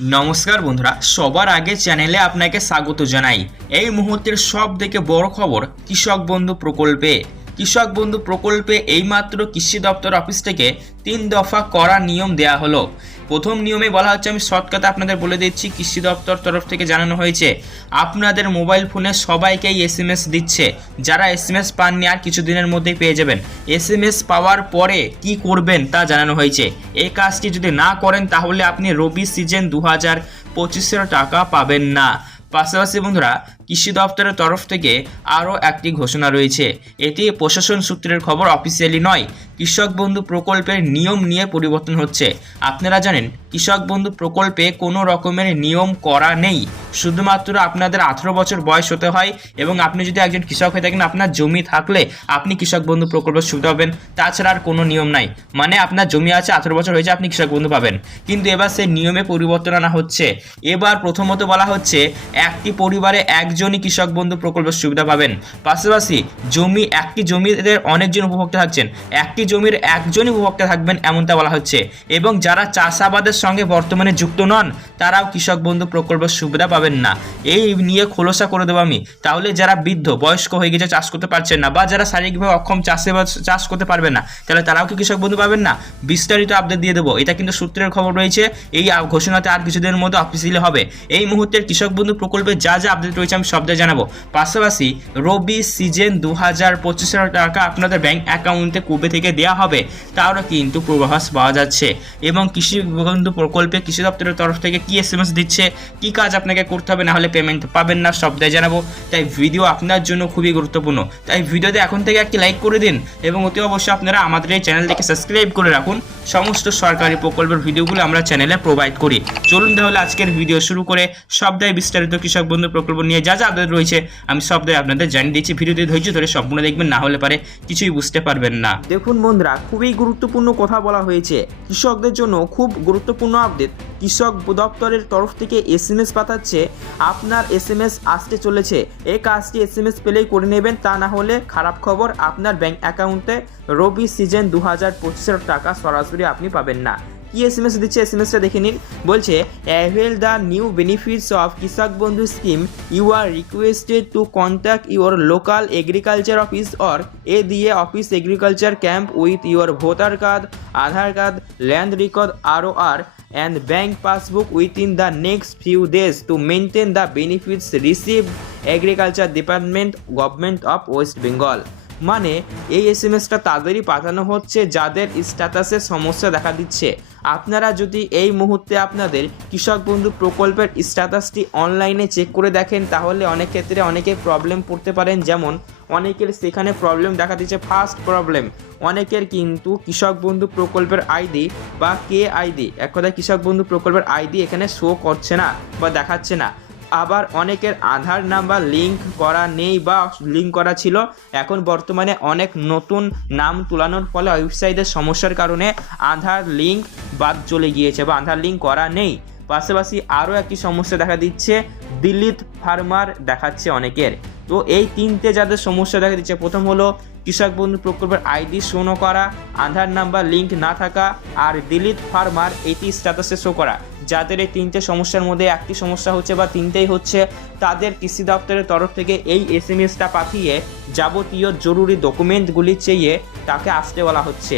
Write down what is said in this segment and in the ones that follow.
নমস্কার বন্ধুরা, সবার আগে চ্যানেলে আপনাকে স্বাগত জানাই। এই মুহূর্তের সব থেকে বড় খবর, কৃষক বন্ধু প্রকল্পে। কৃষক বন্ধু প্রকল্পে এইমাত্র কৃষি দপ্তর অফিস থেকে তিন দফা করা নিয়ম দেয়া হলো। প্রথম নিয়মে বলা হচ্ছে, আমি শর্টকাটে আপনাদের বলে দিচ্ছি, কৃষি দপ্তর তরফ থেকে জানানো হয়েছে, আপনাদের মোবাইল ফোনে সবাইকেই এস এম এস দিচ্ছে। যারা এস এম এস পাননি, আর কিছুদিনের মধ্যেই পেয়ে যাবেন। এস এম এস পাওয়ার পরে কি করবেন তা জানানো হয়েছে। এই কাজটি যদি না করেন, তাহলে আপনি রবি সিজন দু হাজার পঁচিশের টাকা পাবেন না। পাশাপাশি বন্ধুরা কৃষি দপ্তরের তরফ থেকে আরও একটি ঘোষণা রয়েছে। এটি প্রশাসন সূত্রের খবর অফিসিয়ালি নয়। কৃষক বন্ধু প্রকল্পের নিয়ম নিয়ে পরিবর্তন হচ্ছে। আপনারা জানেন, কৃষক বন্ধু প্রকল্পে কোনো রকমের নিয়ম করা নেই। শুধুমাত্র আপনাদের আঠেরো বছর বয়স হতে হয় এবং আপনি যদি একজন কৃষক হয়ে থাকেন, আপনার জমি থাকলে আপনি কৃষক বন্ধু প্রকল্পের সুবিধা পাবেন। তাছাড়া আর কোনো নিয়ম নাই। মানে আপনার জমি আছে, আঠেরো বছর হয়েছে, আপনি কৃষক বন্ধু পাবেন। কিন্তু এবার সে নিয়মে পরিবর্তন আনা হচ্ছে। এবার প্রথমত বলা হচ্ছে, একটি পরিবারে একজনই কৃষক বন্ধু প্রকল্পের সুবিধা পাবেন। পাশাপাশি জমি, একটি জমিদের অনেকজন উপভোক্তা থাকছেন। একটি জমির একজনই উপভোক্তা থাকবেন এমনটা বলা হচ্ছে। এবং যারা চাষাবাদের সঙ্গে বর্তমানে যুক্ত নন, তারাও কৃষক বন্ধু প্রকল্পের সুবিধা পাবেন না। এই নিয়ে খোলসা করে দেবো আমি। তাহলে যারা বৃদ্ধ, বয়স্ক হয়ে গেছে, চাষ করতে পারছেন না, বা যারা শারীরিকভাবে অক্ষম চাষে চাষ করতে পারবে না, তাহলে তারাও কি কৃষক বন্ধু পাবেন না? বিস্তারিত আপডেট দিয়ে দেবো। এটা কিন্তু সূত্রের খবর রয়েছে। এই ঘোষণাতে আর কিছুদিনের মধ্যে অফিসিয়ালি হবে। এই মুহূর্তের কৃষক বন্ধু প্রকল্পে যা যা আপডেট রয়েছে আমি সবটাই জানাব। পাশাপাশি রবি সিজন দু হাজার পঁচিশের টাকা আপনাদের ব্যাংক অ্যাকাউন্টে কবে থেকে দেওয়া হবে, তারও কিন্তু পূর্বাভাস পাওয়া যাচ্ছে। এবং কৃষি বন্ধু প্রকল্পে কৃষি দপ্তরের তরফ থেকে কি এস এম এস দিচ্ছে, কী কাজ আপনাকে করতে হবে, না হলে পেমেন্ট পাবেন না সবটাই জানাব। তাই ভিডিও আপনার জন্য খুবই গুরুত্বপূর্ণ। তাই ভিডিওতে এখন থেকে একটি লাইক করে দিন এবং অতি অবশ্যই আপনারা আমাদের এই চ্যানেলটিকে সাবস্ক্রাইব করে রাখুন। সমস্ত সরকারি প্রকল্পের ভিডিওগুলো আমরা চ্যানেলে প্রোভাইড করি। চলুন তাহলে আজকের ভিডিও শুরু করে সবটাই বিস্তারিত কৃষক বন্ধু প্রকল্প নিয়ে যা যা যা আপডেট রয়েছে, আমি সবটাই আপনাদের জানিয়ে দিচ্ছি। ভিডিওতে ধৈর্য ধরে সম্পূর্ণ দেখবেন, না হলে পারে কিছুই বুঝতে পারবেন না। দেখুন বন্ধুরা, খুবই গুরুত্বপূর্ণ কথা বলা হয়েছে। কৃষকদের জন্য খুব গুরুত্বপূর্ণ আপডেট কৃষক দপ্তরের তরফ থেকে এস এম এস পাঠাচ্ছে, আপনার এস এম এস আসতে চলেছে। এই কাজটি এস এম এস পেলেই করে নেবেন, তা না হলে খারাপ খবর আপনার ব্যাংক অ্যাকাউন্টে রবি সিজন দু হাজার পঁচিশের টাকা সরাসরি আপনি পাবেন না। কি এস এম এস দিচ্ছে এস এম এসটা দেখে নিন। বলছে avail the new benefits of Krishak Bandhu scheme you are requested to contact your local agriculture office or A D office agriculture camp with your voter card Aadhaar card land record R O R and bank passbook within the next few days to maintain the benefits received. Agriculture department, government of west bengal. মানে এই S M এসটা তাদেরই পাঠানো হচ্ছে যাদের স্ট্যাটাসের সমস্যা দেখা দিচ্ছে। আপনারা যদি এই মুহূর্তে আপনাদের কৃষক বন্ধু প্রকল্পের স্ট্যাটাসটি অনলাইনে চেক করে দেখেন, তাহলে অনেক ক্ষেত্রে অনেকে প্রবলেম পড়তে পারেন। যেমন, অনেকের সেখানে প্রবলেম দেখা দিচ্ছে ফার্স্ট প্রবলেম অনেকের কিন্তু কৃষক বন্ধু প্রকল্পের আইডি বা কে আইডি, এক কথায় কৃষক বন্ধু প্রকল্পের আইডি এখানে শো করছে না বা দেখাচ্ছে না। আবার অনেকের আধার নাম্বার লিঙ্ক করা নেই বা লিঙ্ক করা ছিল। এখন বর্তমানে অনেক নতুন নাম তোলানোর ফলে ওয়েবসাইটের সমস্যার কারণে আধার লিঙ্ক বাদ চলে গিয়েছে বা আধার লিঙ্ক করা নেই। পাশাপাশি আরও একটি সমস্যা দেখা দিচ্ছে দিল্লিত ফার্মার দেখাচ্ছে অনেকের। তো এই তিনটে যাদের সমস্যা দেখা দিচ্ছে, প্রথম হলো কৃষক বন্ধু প্রকল্পের আইডি শো শোনো করা, আধার নাম্বার লিঙ্ক না থাকা আর দিলিত ফার্মার এটি স্ট্যাটাসে শো করা। যাদের এই তিনটে সমস্যার মধ্যে একটি সমস্যা হচ্ছে বা তিনটেই হচ্ছে, তাদের কৃষি দপ্তরের তরফ থেকে এই এস এম এসটা পাঠিয়ে যাবতীয় জরুরি ডকুমেন্টগুলি চেয়ে তাকে আসতে বলা হচ্ছে।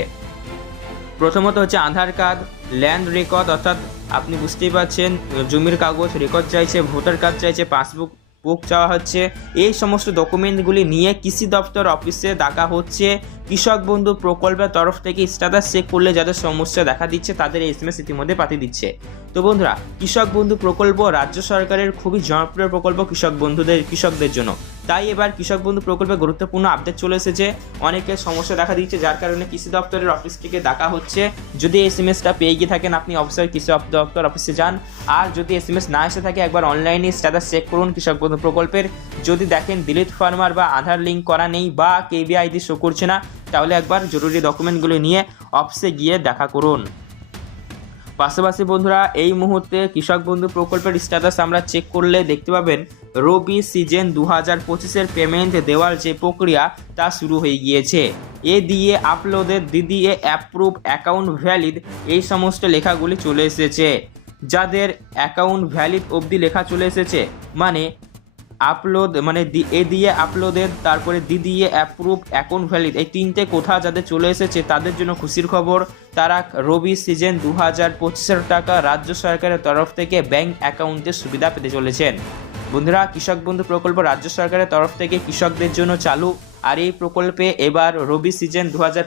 প্রথমত হচ্ছে আধার কার্ড, ল্যান্ড রেকর্ড, অর্থাৎ আপনি বুঝতেই পারছেন জমির কাগজ, রেকর্ড চাইছে, ভোটার কার্ড চাইছে, পাসবুক, বুক চাওয়া হচ্ছে। এই সমস্ত ডকুমেন্টগুলি নিয়ে কৃষি দপ্তর অফিসে ডাকা হচ্ছে। কৃষক বন্ধু প্রকল্পের তরফ থেকে স্ট্যাটাস চেক করলে যাদের সমস্যা দেখা দিচ্ছে, তাদের এস এম এস ইতিমধ্যে পাঠিয়ে দিচ্ছে। তো বন্ধুরা, কৃষক বন্ধু প্রকল্প রাজ্য সরকারের খুবই জনপ্রিয় প্রকল্প কৃষক বন্ধুদের, কৃষকদের জন্য। তাই এবার কৃষক বন্ধু প্রকল্পে গুরুত্বপূর্ণ আপডেট চলে এসেছে। অনেকের সমস্যা দেখা দিচ্ছে, যার কারণে কৃষি দপ্তরের অফিস থেকে ডাকা হচ্ছে। যদি এস এম এসটা পেয়ে গিয়ে থাকেন, আপনি অবশ্যই কৃষি দপ্তর অফিসে যান। আর যদি এস এম এস না এসে থাকে, একবার অনলাইনে স্ট্যাটাস চেক করুন কৃষক বন্ধু প্রকল্পের। যদি দেখেন দিলিত ফার্মার বা আধার লিঙ্ক করা নেই বা কেবি আইডি শো করছে না, তাহলে একবার জরুরি ডকুমেন্টগুলো নিয়ে অফিসে গিয়ে দেখা করুন। পাশাপাশি বন্ধুরা, এই মুহূর্তে কৃষক বন্ধু প্রকল্পের স্ট্যাটাস আমরা চেক করলে দেখতে পাবেন, রবি সিজন দু হাজার পঁচিশের পেমেন্ট দেওয়ার যে প্রক্রিয়া তা শুরু হয়ে গিয়েছে। এ দিয়ে আপলোডের দিদি এ অ্যাপ্রুভ অ্যাকাউন্ট ভ্যালিড এই সমস্ত লেখাগুলি চলে এসেছে। যাদের অ্যাকাউন্ট ভ্যালিড অবধি লেখা চলে এসেছে মানে আপলোড মানে এ দিয়ে আপলোডের তারপরে দি দিয়ে অ্যাপ্রুভ অ্যাকাউন্ট ভ্যালিড এই তিনটে কোথা যাদের চলে এসেছে, তাদের জন্য খুশির খবর, তারা রবি সিজন দু হাজার টাকা রাজ্য সরকারের তরফ থেকে ব্যাংক অ্যাকাউন্টে সুবিধা পেতে চলেছেন। বন্ধুরা, কৃষক বন্ধু প্রকল্প রাজ্য সরকারের তরফ থেকে কৃষকদের জন্য চালু আর এই প্রকল্পে এবার রবি সিজন দু হাজার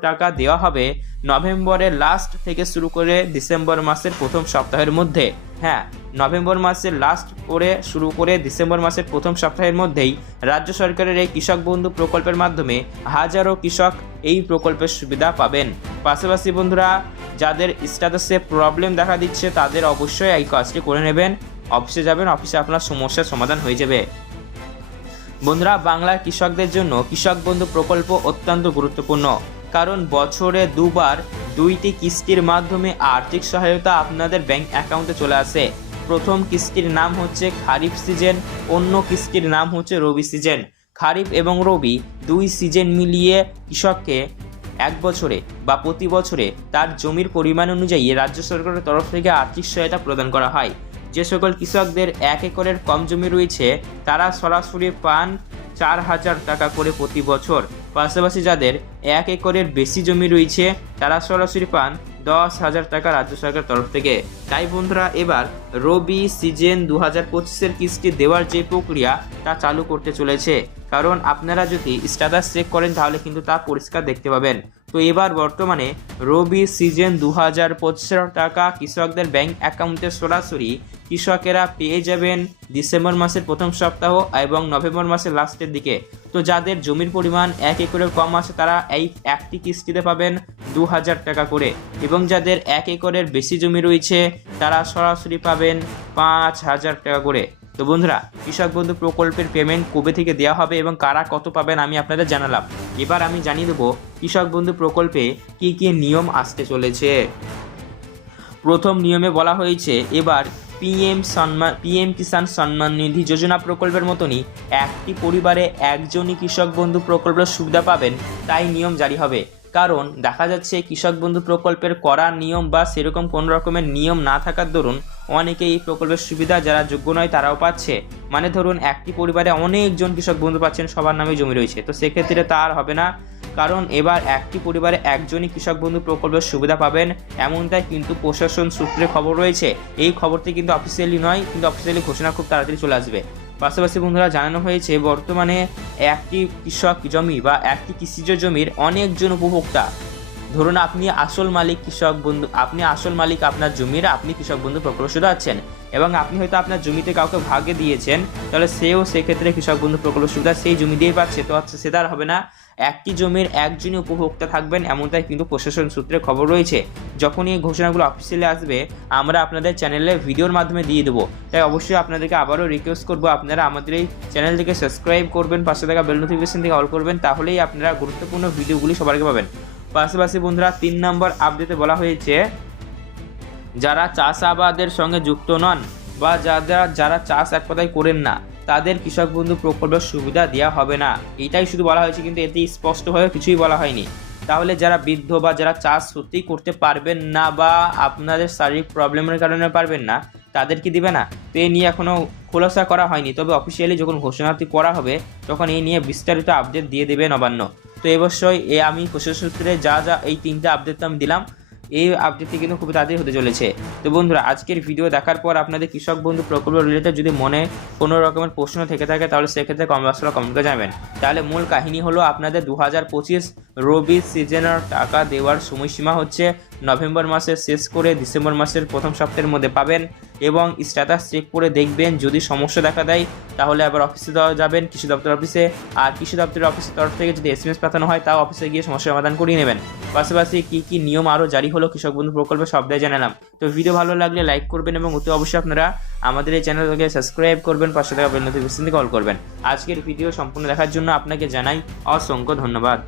টাকা দেওয়া হবে নভেম্বরের লাস্ট থেকে শুরু করে ডিসেম্বর মাসের প্রথম সপ্তাহের মধ্যে। হ্যাঁ নভেম্বর মাসের লাস্ট করে শুরু করে ডিসেম্বর মাসের প্রথম সপ্তাহের মধ্যেই রাজ্য সরকারের এই কৃষক বন্ধু প্রকল্পের মাধ্যমে হাজারো কৃষক এই প্রকল্পের সুবিধা পাবেন। পাশাপাশি বন্ধুরা, যাদের স্ট্যাটাসে প্রবলেম দেখা দিচ্ছে, তাদের অবশ্যই এই কাজটি করে নেবেন। অফিসে যাবেন, অফিসে আপনার সমস্যার সমাধান হয়ে যাবে। বন্ধুরা, বাংলার কৃষকদের জন্য কৃষক বন্ধু প্রকল্প অত্যন্ত গুরুত্বপূর্ণ। কারণ বছরে দুবার দুইটি কিস্তির মাধ্যমে আর্থিক সহায়তা আপনাদের ব্যাংক অ্যাকাউন্টে চলে আসে। প্রথম কিস্তির নাম হচ্ছে খারিফ সিজন, অন্য কিস্তির নাম হচ্ছে রবি সিজন। খারিফ এবং রবি দুই সিজন মিলিয়ে কৃষককে এক বছরে বা প্রতি বছরে তার জমির পরিমাণ অনুযায়ী রাজ্য সরকারের তরফ থেকে আর্থিক সহায়তা প্রদান করা হয়। যে সকল কৃষকদের এক একরের কম জমি রয়েছে, তারা সরাসরি পান চার হাজার টাকা করে প্রতি বছর। পাশাপাশি যাদের এক একরের বেশি জমি রয়েছে, তারা সরাসরি পান দশ হাজার টাকা রাজ্য সরকারের তরফ থেকে। তাই বন্ধুরা, এবার রবি সিজন দু হাজার পঁচিশের কিস্তি দেওয়ার যে প্রক্রিয়া, তা চালু করতে চলেছে। কারণ আপনারা যদি স্ট্যাটাস চেক করেন, তাহলে কিন্তু তা পরিষ্কার দেখতে পাবেন। তো এবার বর্তমানে রবি সিজন দু হাজার পঁচিশের টাকা কৃষকদের ব্যাংক অ্যাকাউন্টে সরাসরি কৃষকেরা পেয়ে যাবেন ডিসেম্বর মাসের প্রথম সপ্তাহ এবং নভেম্বর মাসের লাস্টের দিকে। তো যাদের জমির পরিমাণ এক একরের কম আছে, তারা এই একটি কিস্তিতে পাবেন দু হাজার টাকা করে। এবং যাদের এক একরের বেশি জমি রয়েছে, তারা সরাসরি পাবেন পাঁচ হাজার টাকা করে। তো বন্ধুরা, কৃষক বন্ধু প্রকল্পের পেমেন্ট কবে থেকে দেওয়া হবে এবং কারা কত পাবেন আমি আপনাদের জানালাম। এবার আমি জানিয়ে দেবো কৃষক বন্ধু প্রকল্পে কি কি নিয়ম আসতে চলেছে। প্রথম নিয়মে বলা হয়েছে, এবার পিএম সম্মান পিএম কিষাণ সম্মান নিধি যোজনা প্রকল্পের মতনই একটি পরিবারে একজনই কৃষক বন্ধু প্রকল্পের সুবিধা পাবেন, তাই নিয়ম জারি হবে। কারণ দেখা যাচ্ছে, কৃষক বন্ধু প্রকল্পের করা নিয়ম বা সেরকম কোনো রকমের নিয়ম না থাকার দরুন অনেকে এই প্রকল্পের সুবিধা যারা যোগ্য নয় তারাও পাচ্ছে। মানে ধরুন, একটি পরিবারে অনেকজন কৃষক বন্ধু পাচ্ছেন, সবার নামে জমি রয়েছে। তো সেক্ষেত্রে তা আর হবে না। কারণ এবার একটি পরিবারে একজনই কৃষক বন্ধু প্রকল্পের সুবিধা পাবেন, এমনটাই কিন্তু প্রশাসন সূত্রে খবর রয়েছে। এই খবরটি কিন্তু অফিসিয়ালি নয়, কিন্তু অফিসিয়ালি ঘোষণা খুব তাড়াতাড়ি চলে আসবে। পাশাপাশি বন্ধুরা, জানানো হয়েছে, বর্তমানে একটি কৃষক জমি বা একটি কৃষিজ জমির অনেকজন উপভোক্তা ধরুন আপনি আসল মালিক, কৃষক বন্ধু, আপনি আসল মালিক আপনার জমির, আপনি কৃষক বন্ধু প্রকল্প আছেন এবং আপনি হয়তো আপনার জমিতে কাউকে ভাগে দিয়েছেন, তাহলে সেও সেক্ষেত্রে কৃষক বন্ধু প্রকল্প সুবিধা সেই জমি দিয়েই পাচ্ছে, তো হচ্ছে সেটা আর হবে না। একটি জমির একজনই উপভোক্তা থাকবেন, এমনটাই কিন্তু প্রশাসন সূত্রে খবর রয়েছে। যখনই এই ঘোষণাগুলো অফিসিয়ালি আসবে, আমরা আপনাদের চ্যানেলে ভিডিওর মাধ্যমে দিয়ে দেবো। তাই অবশ্যই আপনাদেরকে আবারও রিকোয়েস্ট করব, আপনারা আমাদের এই চ্যানেলটিকে সাবস্ক্রাইব করবেন, পাশে থাকা বেল নোটিফিকেশন থেকে অল করবেন, তাহলেই আপনারা গুরুত্বপূর্ণ ভিডিওগুলি আগে পাবেন। পাশাপাশি বন্ধুরা, তিন নম্বর আপডেটে বলা হয়েছে, যারা চাষাবাদের সঙ্গে যুক্ত নন বা যারা যারা চাষ এক কথায় করেন না, তাদের কৃষক বন্ধু প্রকল্পের সুবিধা দেওয়া হবে না। এটাই শুধু বলা হয়েছে, কিন্তু এতে স্পষ্টভাবে কিছুই বলা হয়নি। তাহলে যারা বৃদ্ধ বা যারা চাষ সত্যিই করতে পারবেন না বা আপনাদের শারীরিক প্রবলেমের কারণে পারবেন না, তাদের কি দিবে না? তো এ নিয়ে এখনও খোলাসা করা হয়নি। তবে অফিসিয়ালি যখন ঘোষণাটি করা হবে, তখন এই নিয়ে বিস্তারিত আপডেট দিয়ে দেবে নবান্ন। তো অবশ্যই এ আমি প্রশাসন সূত্রে যা যা এই তিনটে আপডেট আমি দিলাম এই আপডেটটি কিন্তু খুব তাড়াতাড়ি হতে চলেছে। তো বন্ধুরা, আজকের ভিডিও দেখার পর আপনাদের কৃষক বন্ধু প্রকল্প রিলেটেড যদি মনে কোনো রকমের প্রশ্ন থেকে থাকে, তাহলে সেক্ষেত্রে কমেন্ট করে জানাবেন। তাহলে মূল কাহিনী হলো আপনাদের দু হাজার পঁচিশ রবি সিজনের টাকা দেওয়ার সময়সীমা হচ্ছে নভেম্বর মাসের শেষ করে ডিসেম্বর মাসের প্রথম সপ্তাহের মধ্যে পাবেন এবং স্ট্যাটাস চেক করে দেখবেন। যদি সমস্যা দেখা দেয়, তাহলে আবার অফিসে দেওয়া যাবেন কৃষি দপ্তর অফিসে আর কৃষি দপ্তরের অফিসের তরফ থেকে যদি এস এম এস পাঠানো হয়, তাও অফিসে গিয়ে সমস্যার সমাধান করিয়ে নেবেন। পাশাপাশি কি কি নিয়ম আরও জারি হলো কৃষক বন্ধু প্রকল্পে সবটাই জানালাম তো ভিডিও ভালো লাগলে লাইক করবেন এবং অতি অবশ্যই আপনারা আমাদের এই চ্যানেলকে সাবস্ক্রাইব করবেন, পাশে থাকা বেল কল করবেন। আজকের ভিডিও সম্পূর্ণ দেখার জন্য আপনাকে জানাই অসংখ্য ধন্যবাদ।